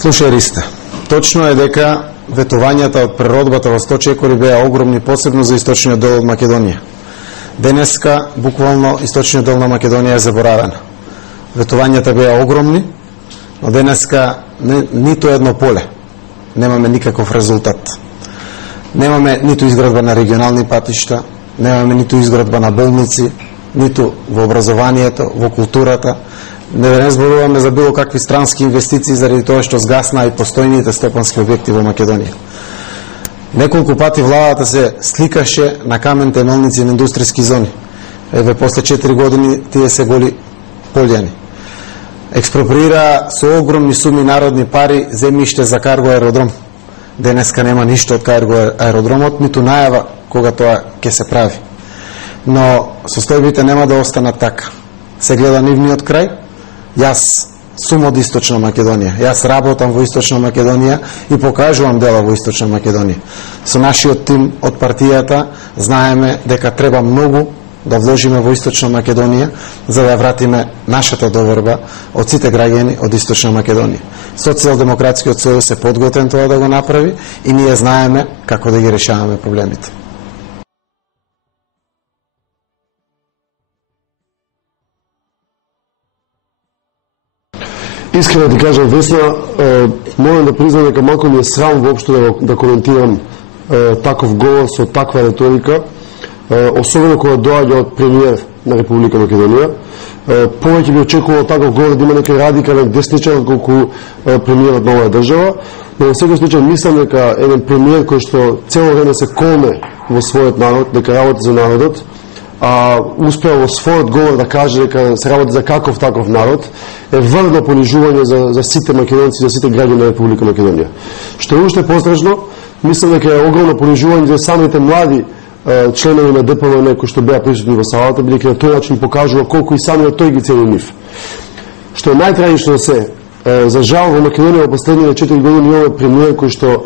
Слушајте, точно е дека ветувањата од преродбата во 100 чекори беа огромни, посебно за источниот дел од Македонија. Денеска, буквално, источниот дел на Македонија е заборавен. Ветувањата беа огромни, но денеска нито едно поле немаме никаков резултат. Немаме ниту изградба на регионални патишта, немаме ниту изградба на болници, ниту во образованието, во културата. Не зборуваме за било какви странски инвестиции заради тоа што згасна и постојните стопански објекти во Македонија. Неколку пати владата се сликаше на камен темелници на индустријски зони. Еве, после 4 години тие се голи полјани. Експроприира со огромни суми народни пари земјиште за карго аеродром. Денеска нема ништо од карго аеродромот, ниту најава кога тоа ќе се прави. Но состојбите нема да останат така. Се гледа нивниот крај. Јас сум од Источна Македонија. Јас работам во Источна Македонија и покажувам дела во Источна Македонија. Со нашиот тим од партијата знаеме дека треба многу да вложиме во Источна Македонија за да вратиме нашата доверба од сите граѓани од Источна Македонија. Социјалдемократскиот сојуз е подготвен тоа да го направи и ние знаеме како да ги решаваме проблемите. Искрено ти кажам, Весна, морам да признам дека малку ми е срам воопшто да коментирам таков говор со таква реторика, особено кога доаѓа од премиер на Република Македонија. Повеќе би очекувал таков говор да има некој радикален десничар отколку премиерот на оваа држава, но во секој случај мислам дека еден премиер кој што цело време се колне во својот народ, дека работи за народот, успеа во својот говор да каже дека се работи за каков таков народ, е врно понижување за сите македонци, за сите граѓани на Република Македонија. Што е уште пострашно, мислам дека е огромно понижување за самите млади членови на ДПМН кои што беа присутни во салата, бидејќи на тој начин покажува колку и самиот тој ги цени нив. Што е најтрагично се, за жал во Македонија во последните 4 години имаме премиер кој што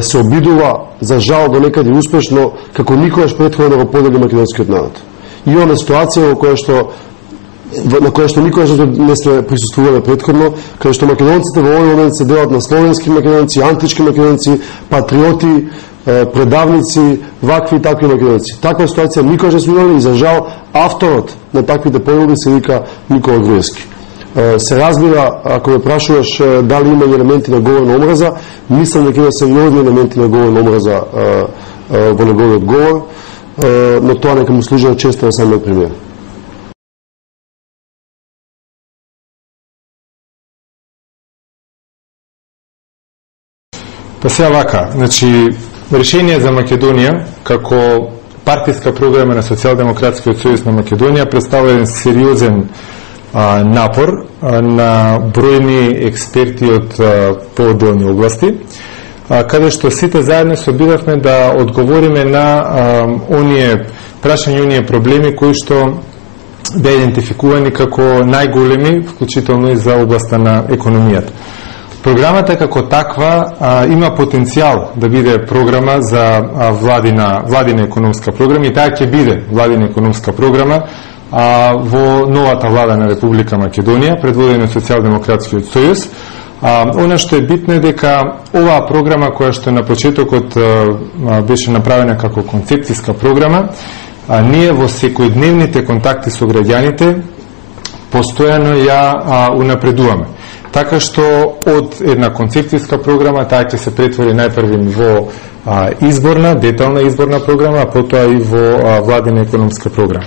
се обидува, за жал до некаде успешно, како никогаш претходно да го подели македонскиот народ. И имаме ситуација на која што никогаш не сме присуствувале претходно, каде што македонците во овој момент се делат на словенски македонци, антички македонци, патриоти, предавници, вакви и такви македонци. Таква ситуација никогаш не сме имали и за жал авторот на таквите појави се вика Никола Груевски. Се разбира, ако ме прашуваш дали има елементи на говор на омраза, мислам дека има сериозни елементи на говор на омраза во неговиот говор, но тоа нека му служи на чест на самиот премиер. Па сега вака, значи, решение за Македонија како партиска програма на Социјалдемократскиот сојуз на Македонија представува еден сериозен напор на бројни експерти од поодделни области, каде што сите заедно се обидавме да одговориме на оние прашања, оние проблеми кои што беа идентификувани како најголеми, вклучително и за областа на економијата. Програмата како таква има потенцијал да биде програма за владина економска програма и таа ќе биде владина економска програма во новата влада на Република Македонија, предводена од Социјалдемократскиот сојуз. Она што е битно е дека оваа програма која што на почетокот беше направена како концепцијска програма, ние во секојдневните контакти со граѓаните постојано ја унапредуваме. Така што од една концепцијска програма таа ќе се претвори најпрви во изборна, детална изборна програма, а потоа и во владина економска програма.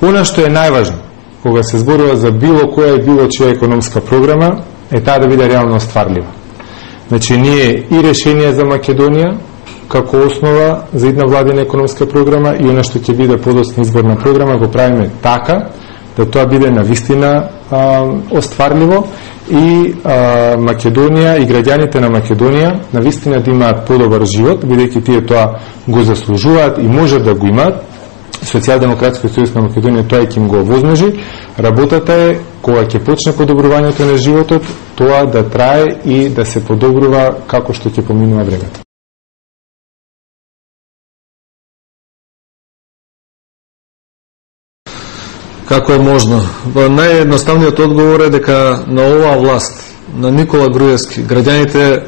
Она што е најважно кога се зборува за било која и било чија економска програма е таа да биде реално остварлива. Значи ние и решение за Македонија како основа за една владина економска програма и она што ќе биде подоцна изборна програма го правиме така да тоа биде навистина остварливо и Македонија и граѓаните на Македонија навистина да имаат подобар живот, бидејќи тие тоа го заслужуваат и можат да го имаат. Социјалдемократскиот сојуз на Македонија тоа ќе им го овозможи. Работата е кога ќе почне подобрувањето на животот, тоа да трае и да се подобрува како што ќе поминува времето. Како е можно? Наједноставниот одговор е дека на оваа власт, на Никола Груевски, граѓаните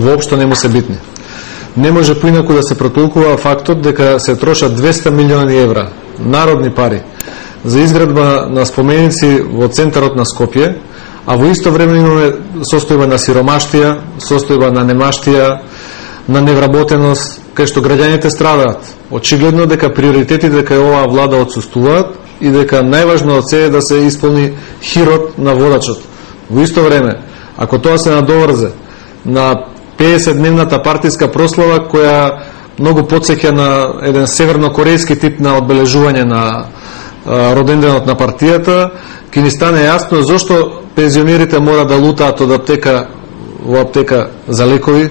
воопшто не му се битни. Не може поинаку да се протолкува фактот дека се трошат 200 милиони евра, народни пари, за изградба на споменици во центарот на Скопје, а во исто време имаме состојба на сиромаштија, состојба на немаштија, на невработеност, кај што граѓаните страдаат. Очигледно дека приоритетите кај оваа влада отсуствуваат и дека најважно од се е да се исполни хирот на водачот. Во исто време, ако тоа се надоврзе на 50-дневната партиска прослава, која многу потсеќа на еден севернокорејски тип на одбележување на роденденот на партијата, ќе ни стане јасно зошто пензионерите мора да лутаат од аптека во аптека за лекови,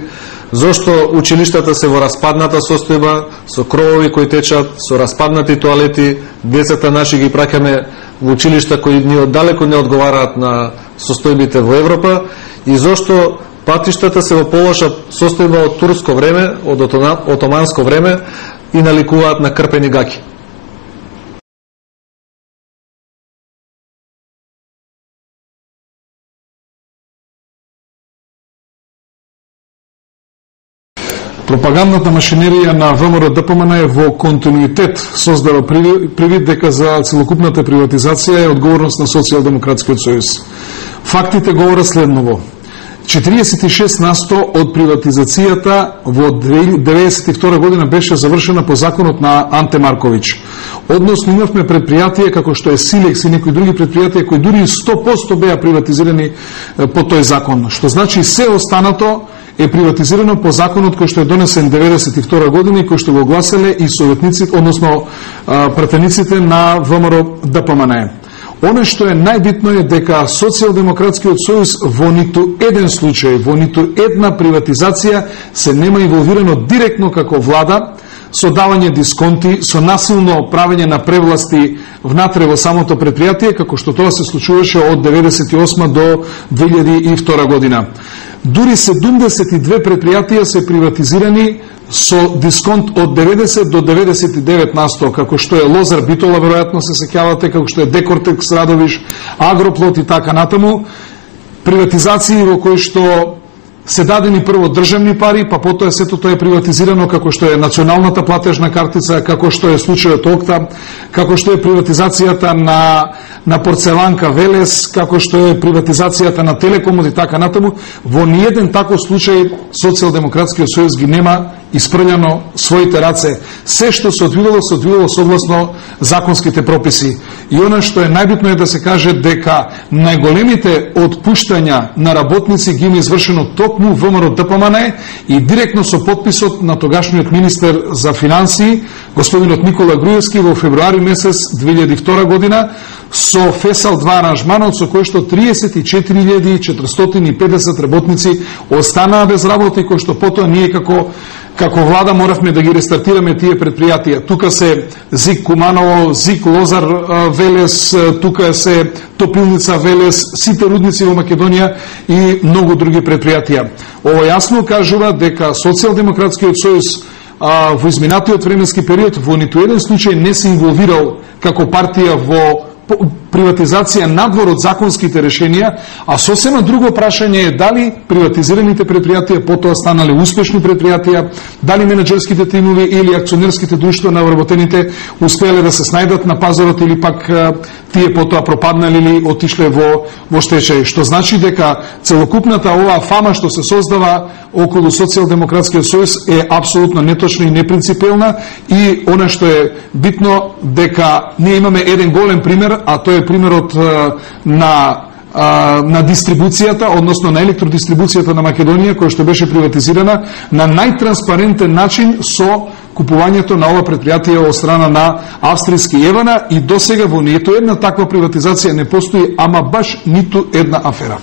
зошто училиштата се во распадната состојба, со кровови кои течат, со распаднати тоалети, децата наши ги праќаме во училишта кои ни оддалеку не одговараат на состојбите во Европа, и зошто патиштата се во полоша состојба од турско време, од отоманско време и наликуваат на крпени гаќи. Пропагандната машинерија на ВМРО-ДПМН е во континуитет создава привид дека за целокупната приватизација е одговорност на Социјалдемократскиот сојуз. Фактите говорат следново. 46% од приватизацијата во 1992 година беше завршена по законот на Анте Марковиќ. Односно имавме предпријатија како што е Силекс и некои други предпријатија кои дури 100% беа приватизирани по тој закон, што значи се останато е приватизирано по законот кој што е донесен 1992 година и кој што го гласеле и советниците, односно пратениците на ВМРО-ДПМН. Оно што е најбитно е дека Социјалдемократскиот сојуз во ниту еден случај, во ниту една приватизација се нема инволвирано директно како влада, со давање дисконти, со насилно правење на превласти внатре во самото предпријатие, како што тоа се случуваше од 1998 до 2002 година. Дури 72 предпријатија се приватизирани со дисконт од 90 до 99%, како што е Лозар Битола, веројатно се сеќавате, како што е Декортекс Радовиш, Агроплот и така натаму. Приватизации во кои што се дадени прво државни пари, па потоа сето тоа е приватизирано, како што е националната платежна картица, како што е случајот Окта, како што е приватизацијата на Порцеланка Велес, како што е приватизацијата на Телекомот и така натаму. Во ниеден таков случај Социјалдемократскиот сојуз ги нема испрљано своите раце. Се што се одвивало согласно законските прописи. И она што е најбитно е да се каже дека најголемите отпуштања на работници ги има извршено токму ВМРО-ДПМН и директно со подписот на тогашниот министер за финансии, господинот Никола Груевски, во февруари месец 2002 година, со Фесал 2 аранжманот со кој што 34.450 работници останаа без работа и кој што потоа ние како влада моравме да ги рестартираме тие предпријатија. Тука се ЗИК Куманово, ЗИК Лозар Велес, тука се Топилница Велес, сите рудници во Македонија и многу други предпријатија. Ово јасно кажува дека Социјалдемократскиот сојуз во изминатиот временски период во ниту еден случај не се инволвирал како партија во приватизација надвор од законските решенија, а сосема друго прашање е дали приватизираните предпријатија потоа станале успешни предпријатија, дали менаџерските тимови или акционерските друштва на вработените успеале да се снајдат на пазарот или пак тие потоа пропаднале или отишле во штечај, што значи дека целокупната оваа фама што се создава околу Социјалдемократскиот сојуз е апсолутно неточна и непринципелна, и она што е битно дека ние имаме еден голем пример, а тоа е примерот на на дистрибуцијата, односно на електродистрибуцијата на Македонија, која што беше приватизирана на најтранспарентен начин со купувањето на ова предпријатие од страна на австријски Евана, и досега во нито една таква приватизација не постои, ама баш ниту една афера.